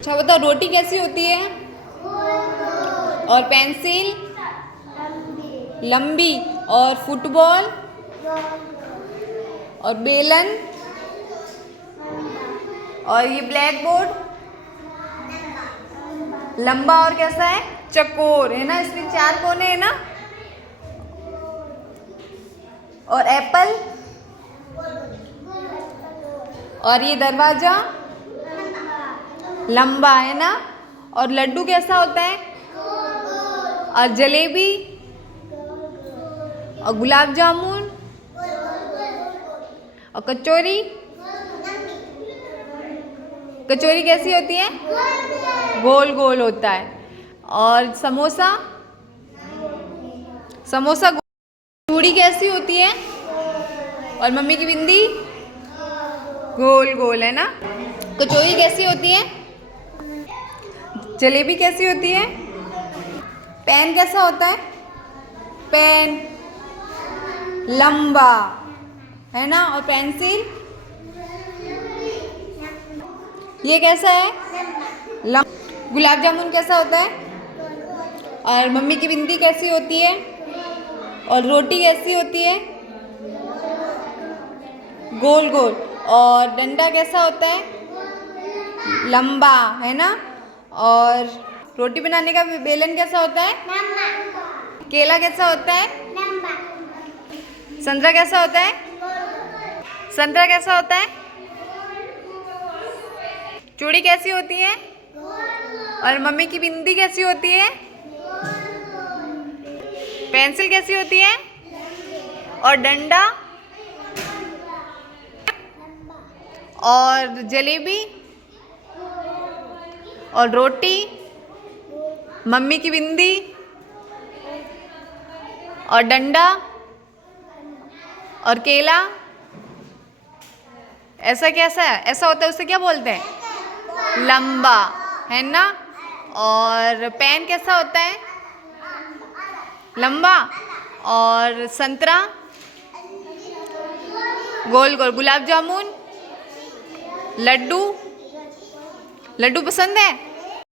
अच्छा बताओ, रोटी कैसी होती है? और पेंसिल? लंबी। और फुटबॉल? और बेलन? और ये ब्लैक बोर्ड? लंबा और कैसा है? चकोर है ना, इसमें 4 कोने हैं ना। और एप्पल? और ये दरवाजा लंबा है ना। और लड्डू कैसा होता है? और जलेबी? और गुलाब जामुन? और कचौरी? कचौरी कैसी होती है? गोल गोल होता है। और समोसा? समोसा चूड़ी कैसी होती है? और मम्मी की बिंदी? गोल गोल है ना। कचौरी कैसी होती है? जलेबी कैसी होती है? पेन कैसा होता है? पेन लंबा है ना। और पेंसिल ये कैसा है? गुलाब जामुन कैसा होता है? और मम्मी की बिंदी कैसी होती है? और रोटी कैसी होती है? गोल गोल। और डंडा कैसा होता है? लंबा है ना। और रोटी बनाने का बेलन कैसा होता है? केला कैसा होता है? संतरा कैसा होता है? संतरा कैसा होता है? चूड़ी कैसी होती है? और मम्मी की बिंदी कैसी होती है? पेंसिल कैसी होती है? और डंडा? और जलेबी? और रोटी? मम्मी की बिंदी? और डंडा? और केला? ऐसा कैसा है? ऐसा होता है, उसे क्या बोलते हैं? लंबा है ना। और पेन कैसा होता है? लंबा। और संतरा? गोल गोल। गुलाब जामुन? लड्डू? लड्डू पसंद है?